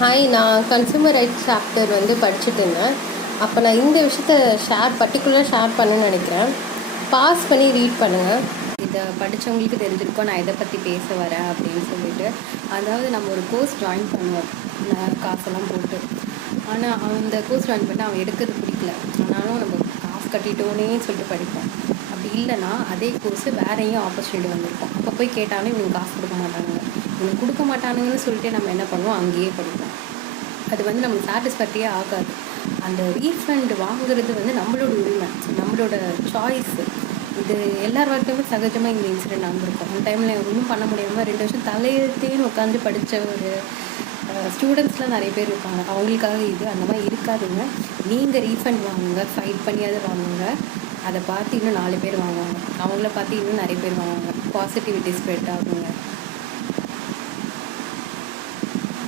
Hi, நான் consumer rights chapter படிச்சுட்டு இருந்தேன். அப்போ நான் இந்த விஷயத்த பர்டிகுலராக ஷேர் பண்ணணும்னு நினைக்கிறேன். பாஸ் பண்ணி ரீட் பண்ணுங்கள். இதை படித்தவங்களுக்கு தெரிஞ்சிருக்கோம் நான் இதை பற்றி பேச வரேன் அப்படின்னு சொல்லிட்டு. அதாவது நம்ம ஒரு கோர்ஸ் ஜாயின் பண்ணுவோம் காசெல்லாம் போட்டு. ஆனால் அந்த கோர்ஸ் ஜாயின் பண்ணி அவன் எடுக்கிறது பிடிக்கல, ஆனாலும் நம்ம காசு கட்டிட்டோன்னே சொல்லிட்டு படிப்போம். அப்படி இல்லைன்னா அதே கோர்ஸு வேறையும் ஆப்பர்ச்சுனிட்டி வந்திருக்கும். அப்போ போய் கேட்டாலும் இவங்க காசு கொடுக்க மாட்டாங்க. இவங்க கொடுக்க மாட்டானுங்கன்னு சொல்லிட்டு நம்ம என்ன பண்ணுவோம், அங்கேயே படிப்போம். அது நமக்கு சாட்டிஸ்ஃபேக்டரியே ஆகாது. அந்த ரீஃபண்ட் வாங்குறது நம்மளோட உரிமை, நம்மளோட சாய்ஸு. இது எல்லார் வாழ்க்கையுமே சகஜமாக இந்த இன்சிடென்ட் நடந்திருக்கும். அந்த டைமில் ஒன்றும் பண்ண முடியாமல் 2 வருஷம் தலையெழுத்தேன்னு உட்காந்து படித்த ஒரு ஸ்டூடெண்ட்ஸ்லாம் நிறைய பேர் இருப்பாங்க. அவங்களுக்காக இது அந்த மாதிரி இருக்காதுங்க. நீங்கள் ரீஃபண்ட் வாங்குங்க, ஃபைட் பண்ணியாவது வாங்குங்க. அதை பார்த்து இன்னும் 4 பேர் வாங்குவாங்க, அவங்கள பார்த்து இன்னும் நிறைய பேர் வாங்குவாங்க. பாசிட்டிவிட்டி ஸ்ப்ரெட் ஆகுங்க.